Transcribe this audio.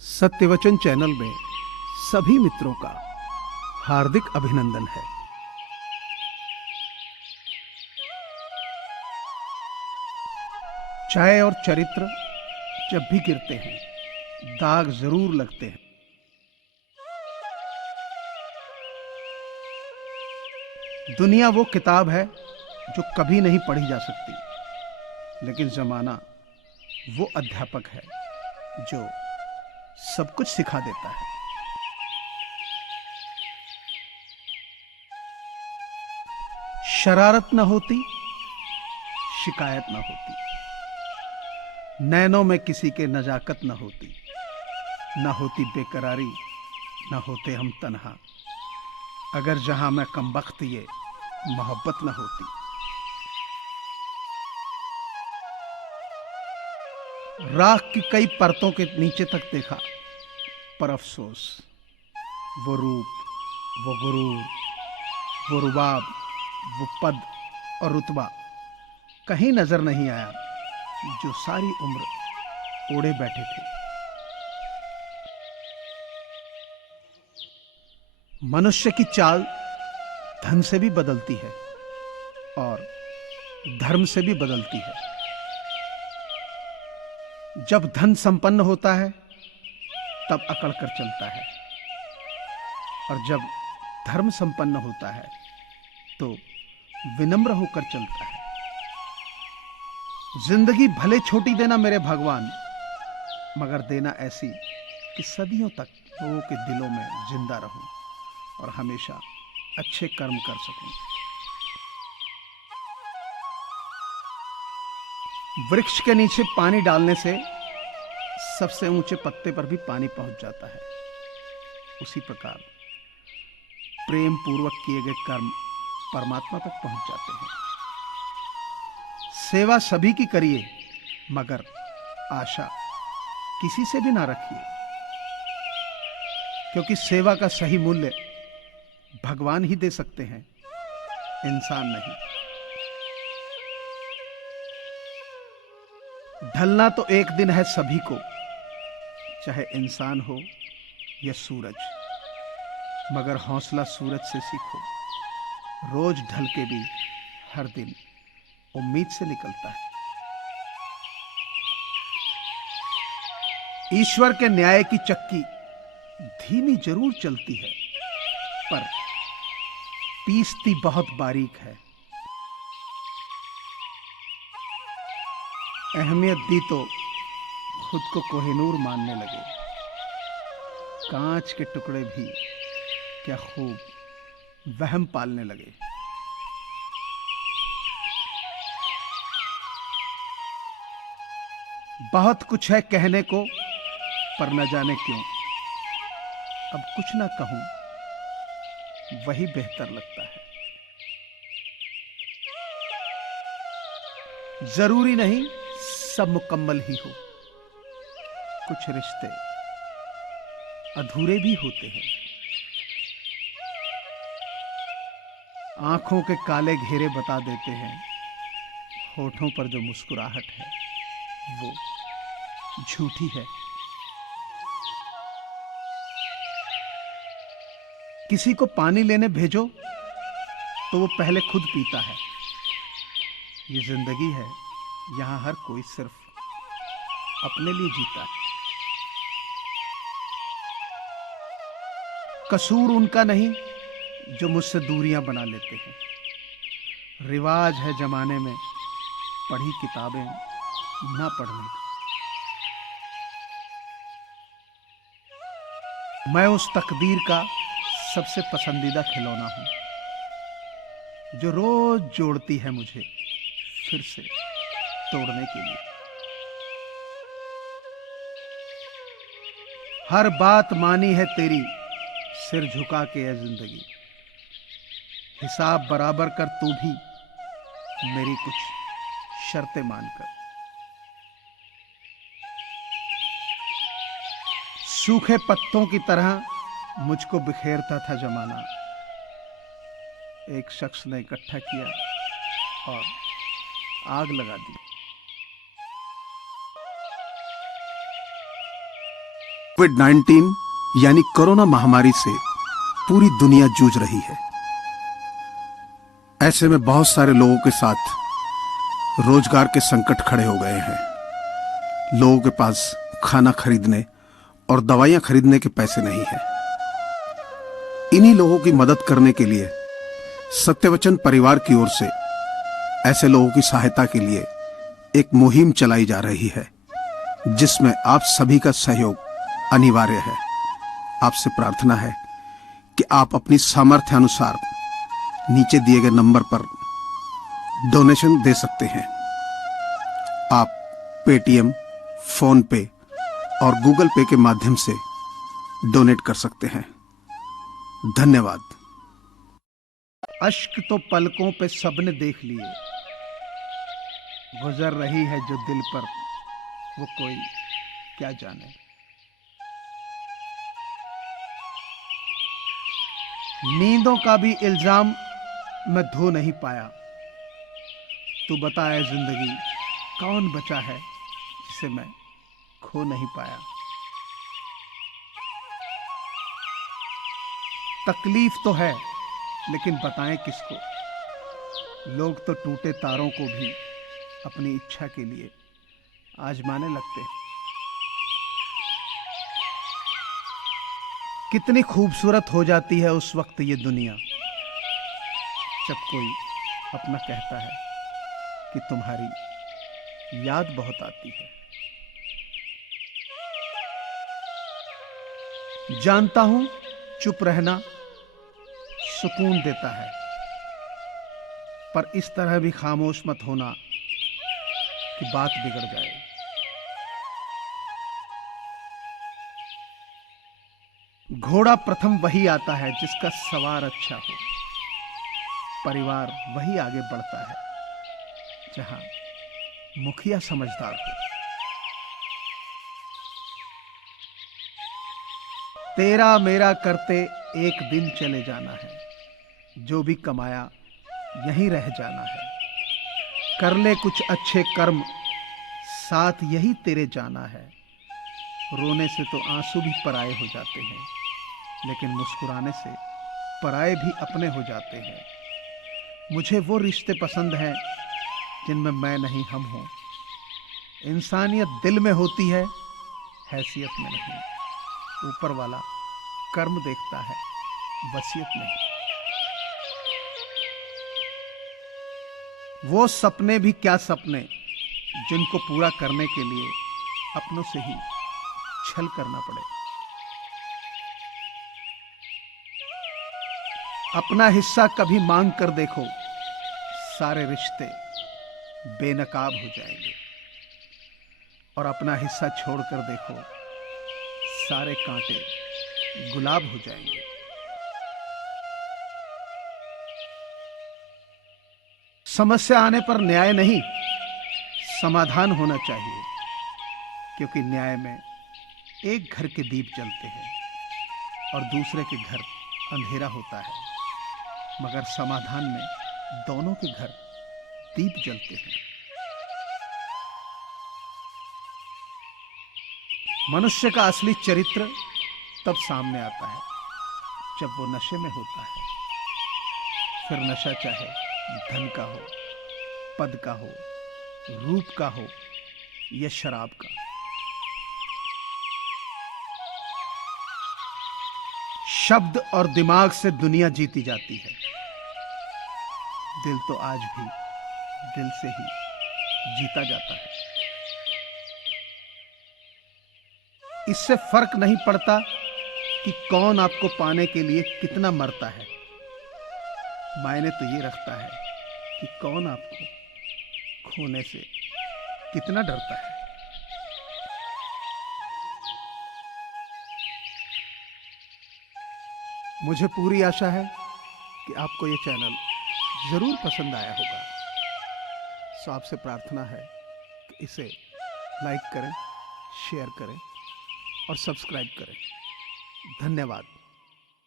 सत्यवचन channel में सभी मित्रों का हार्दिक अभिनंदन है। चाय और चरित्र जब भी गिरते हैं, दाग जरूर लगते हैं। दुनिया वो किताब है जो कभी नहीं पढ़ी जा सकती, लेकिन जमाना वो अध्यापक है जो सब कुछ सिखा देता है। शरारत न होती, शिकायत न होती, नैनों में किसी के नजाकत न होती, न होती बेकरारी, न होते हम तन्हा, अगर जहां मैं कमबख्त ये मोहब्बत न होती। राख की कई परतों के नीचे तक देखा, पर अफसोस वो रूप, वो गुरूर, वो रुबाब, वो पद और रुतबा कहीं नजर नहीं आया जो सारी उम्र ओढ़े बैठे थे। मनुष्य की चाल धन से भी बदलती है और धर्म से भी बदलती है। जब धन संपन्न होता है तब अकड़ कर चलता है, और जब धर्म संपन्न होता है तो विनम्र होकर चलता है। जिंदगी भले छोटी देना मेरे भगवान, मगर देना ऐसी कि सदियों तक लोगों के दिलों में जिंदा रहूं और हमेशा अच्छे कर्म कर सकूं। वृक्ष के नीचे पानी डालने से सबसे ऊंचे पत्ते पर भी पानी पहुंच जाता है। उसी प्रकार प्रेम पूर्वक किए गए कर्म परमात्मा तक पहुंच जाते हैं। सेवा सभी की करिए, मगर आशा किसी से भी ना रखिए, क्योंकि सेवा का सही मूल्य भगवान ही दे सकते हैं, इंसान नहीं। ढलना तो एक दिन है सभी को, चाहे इंसान हो या सूरज, मगर हौसला सूरज से सीखो। रोज ढल के भी हर दिन उम्मीद से निकलता है। ईश्वर के न्याय की चक्की धीमी जरूर चलती है, पर पीसती बहुत बारीक है। अहमियत दी तो खुद को कोहिनूर मानने लगे। कांच के टुकड़े भी क्या खूब वहम पालने लगे। बहुत कुछ है कहने को, पर न जाने क्यों अब कुछ ना कहूं, वही बेहतर लगता है। जरूरी नहीं सब मुकम्मल ही हो, कुछ रिश्ते अधूरे भी होते हैं। आंखों के काले घेरे बता देते हैं, होठों पर जो मुस्कुराहट है वो झूठी है। किसी को पानी लेने भेजो तो वो पहले खुद पीता है। ये जिंदगी है, यहां हर कोई सिर्फ अपने लिए जीता है। कसूर उनका नहीं जो मुझसे दूरियां बना लेते हैं। रिवाज है जमाने में पढ़ी किताबें ना पढ़ने का। मैं उस तकदीर का सबसे पसंदीदा खिलौना हूं जो रोज जोड़ती है मुझे फिर से तोड़ने के लिए। हर बात मानी है तेरी, सिर झुका के है जिंदगी। हिसाब बराबर कर तू भी मेरी कुछ शर्तें मानकर। सूखे पत्तों की तरह मुझको बिखेरता था जमाना। एक शख्स ने इकट्ठा किया और आग लगा दी। कोविड-19 यानी कोरोना महामारी से पूरी दुनिया जूझ रही है। ऐसे में बहुत सारे लोगों के साथ रोजगार के संकट खड़े हो गए हैं। लोगों के पास खाना खरीदने और दवाइयां खरीदने के पैसे नहीं हैं। इन्हीं लोगों की मदद करने के लिए सत्यवचन परिवार की ओर से ऐसे लोगों की सहायता के लिए एक मुहिम चलाई जा रही है, जिसमें आप सभी का सहयोग अनिवार्य है। आपसे प्रार्थना है कि आप अपनी सामर्थ्य अनुसार नीचे दिए गए नंबर पर डोनेशन दे सकते हैं। आप पेटीएम, फोन पे और गूगल पे के माध्यम से डोनेट कर सकते हैं। धन्यवाद। अश्क तो पलकों पे सबने देख लिए, गुजर रही है जो दिल पर वो कोई क्या जाने। नींदों का भी इल्जाम मैं धो नहीं पाया। तू बताए जिंदगी कौन बचा है जिसे मैं खो नहीं पाया। तकलीफ तो है लेकिन बताएं किसको। लोग तो टूटे तारों को भी अपनी इच्छा के लिए आजमाने लगते हैं। कितनी खूबसूरत हो जाती है उस वक्त ये दुनिया, जब कोई अपना कहता है कि तुम्हारी याद बहुत आती है। जानता हूं चुप रहना सुकून देता है, पर इस तरह भी खामोश मत होना कि बात बिगड़ जाए। घोड़ा प्रथम वही आता है जिसका सवार अच्छा हो। परिवार वही आगे बढ़ता है जहां मुखिया समझदार हो। तेरा मेरा करते एक दिन चले जाना है, जो भी कमाया यहीं रह जाना है। कर ले कुछ अच्छे कर्म, साथ यही तेरे जाना है। रोने से तो आंसू भी पराए हो जाते हैं, लेकिन मुस्कुराने से पराए भी अपने हो जाते हैं। मुझे वो रिश्ते पसंद हैं जिनमें मैं नहीं हम हूं। इंसानियत दिल में होती है, हैसियत में नहीं। ऊपर वाला कर्म देखता है, वसीयत नहीं। वो सपने भी क्या सपने जिनको पूरा करने के लिए अपनों से ही छल करना पड़े। अपना हिस्सा कभी मांग कर देखो, सारे रिश्ते बेनकाब हो जाएंगे। और अपना हिस्सा छोड़कर देखो, सारे कांटे गुलाब हो जाएंगे। समस्या आने पर न्याय नहीं, समाधान होना चाहिए, क्योंकि न्याय में एक घर के दीप जलते हैं और दूसरे के घर अंधेरा होता है, मगर समाधान में दोनों के घर दीप जलते हैं। मनुष्य का असली चरित्र तब सामने आता है जब वो नशे में होता है। फिर नशा चाहे धन का हो, पद का हो, रूप का हो या शराब का। शब्द और दिमाग से दुनिया जीती जाती है, दिल तो आज भी दिल से ही जीता जाता है। इससे फर्क नहीं पड़ता कि कौन आपको पाने के लिए कितना मरता है। मायने तो ये रखता है कि कौन आपको खोने से कितना डरता है। मुझे पूरी आशा है कि आपको ये चैनल जरूर पसंद आया होगा। सो आपसे प्रार्थना है कि इसे लाइक करें, शेयर करें और सब्सक्राइब करें। धन्यवाद।